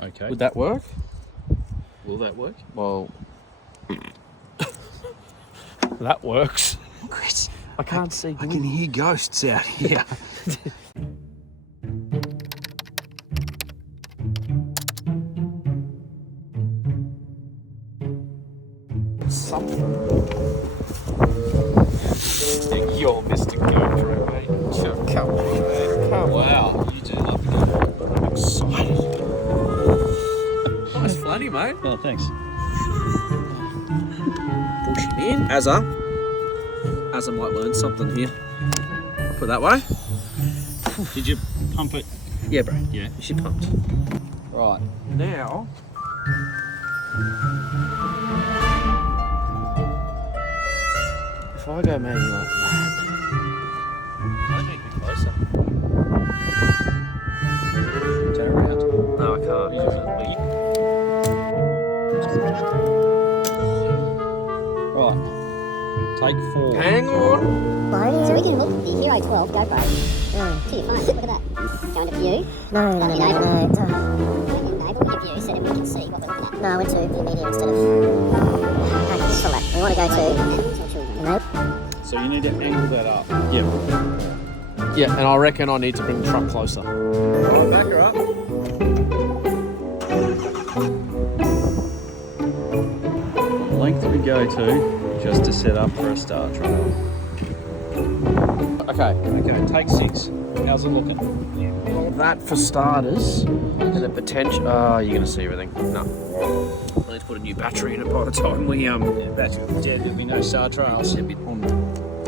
Okay. Would that work? Will that work? Well, that works. Chris, I can't see. I can hear ghosts out here. Something. You're Mr. GoPro, mate. Sure, come on, mate. Come Wow, you do love the GoPro. I'm excited. Nice flatty, mate. Oh, thanks. Push it in. As I might learn something here. Put it that way. Did you pump it? Yeah, bro. Yeah. She pumped. Right. Now. If I go maybe like that. I need to be closer. Turn around. No, I can't. You just leap. Right. Take 4. Hang on. So we can look the Hero 12 GoPro to your phone. Look at that. Go into view. No. Enable. Enable your view so that we can see what we're looking at. No, we're to the medium instead of. Okay, select. We want to go to animals or children. Enable. So you need to angle that up. Yeah. Yeah, and I reckon I need to bring the truck closer. Right, back her up. What length do we go to just to set up for a star trail? Okay. Okay, take 6. How's it looking? That for starters, and the potential. Oh, you're gonna see everything. No. I need to put a new battery in it by the time we Yeah, that's dead. There'll be no star trails. a bit on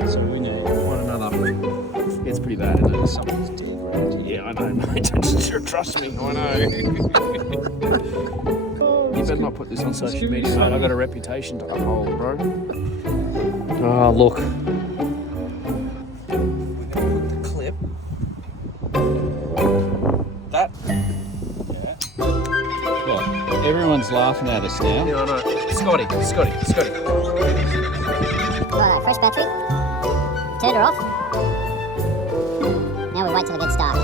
So we need one another. It's pretty bad, isn't it? something's dead around here. Yeah, I know, mate. Trust me, I know. You better not put this on social media, mate. I've got a reputation to uphold, bro. Oh, look. Put the clip. That. Look, everyone's laughing at us now. Yeah, I know. Scotty. Righto, fresh battery. Turned her off. Now we wait till it gets dark.